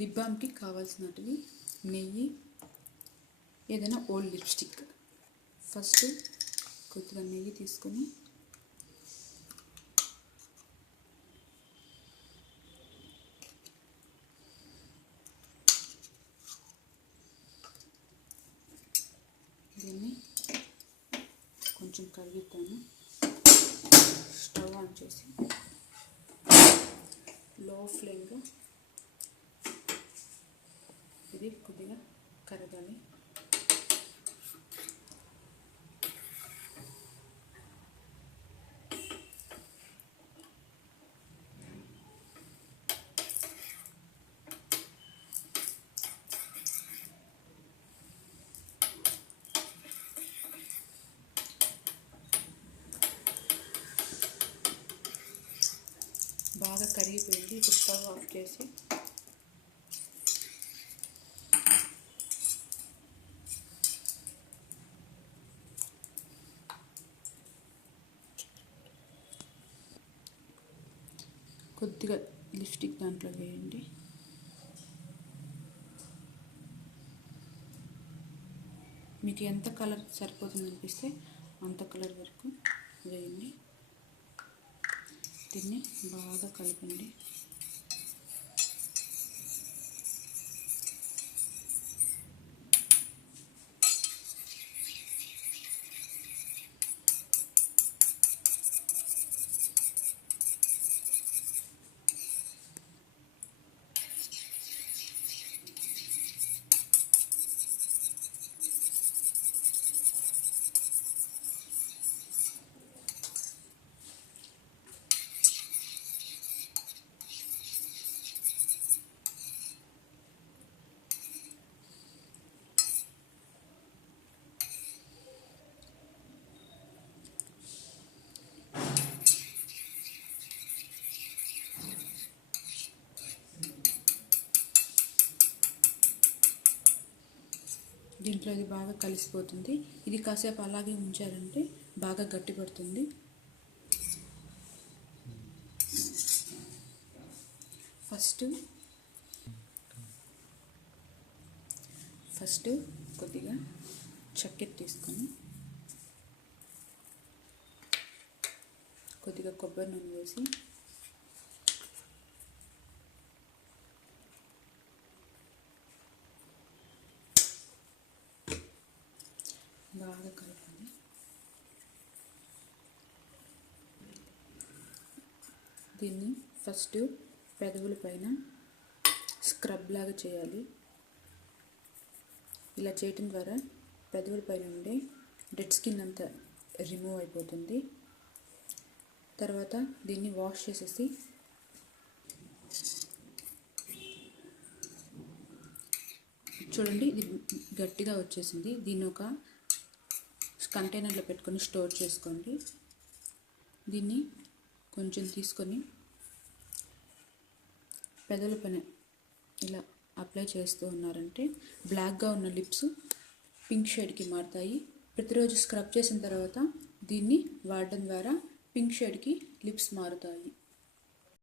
Lip బామ్కి కావాల్సినవి నెయ్యి, ఏదైనా ఓల్డ్ లిప్స్టిక్. ఫస్ట్ కొద్దిగా నెయ్యి తీసుకొని దీన్ని కొంచెం కలుగుతాను. స్టవ్ ఆన్ చేసి లో ఫ్లేమ్లో ఇది కొద్దిగా కరగాలి. బాగా కరిగిపోయింది. ఇప్పుడు స్టవ్ ఆఫ్ చేసి కొద్దిగా లిప్స్టిక్ దాంట్లో వేయండి. మీకు ఎంత కలర్ సరిపోతుంది అనిపిస్తే అంత కలర్ వరకు వేయండి. దీన్ని బాగా కలపండి. దీంట్లో ఇది బాగా కలిసిపోతుంది. ఇది కాసేపు అలాగే ఉంచారంటే బాగా గట్టిపడుతుంది. ఫస్ట్ కొద్దిగా చక్కెర తీసుకొని కొద్దిగా కొబ్బరి నూనె వేసి బాగా కలపాలి. దీన్ని ఫస్ట్ పెదవుల పైన స్క్రబ్ లాగా చేయాలి. ఇలా చేయటం ద్వారా పెదవుల పైన ఉండే డెడ్ స్కిన్ అంతా రిమూవ్ అయిపోతుంది. తర్వాత దీన్ని వాష్ చేసేసి చూడండి, ఇది గట్టిగా వచ్చేసింది. దీన్ని ఒక కంటైనర్లో పెట్టుకొని స్టోర్ చేసుకోండి. దీన్ని కొంచెం తీసుకొని పెదవుల పైన ఇలా అప్లై చేస్తూ ఉన్నారంటే బ్లాక్గా ఉన్న లిప్స్ పింక్ షేడ్కి మారుతాయి. ప్రతిరోజు స్క్రబ్ చేసిన తర్వాత దీన్ని వాడడం ద్వారా పింక్ షేడ్కి లిప్స్ మారుతాయి.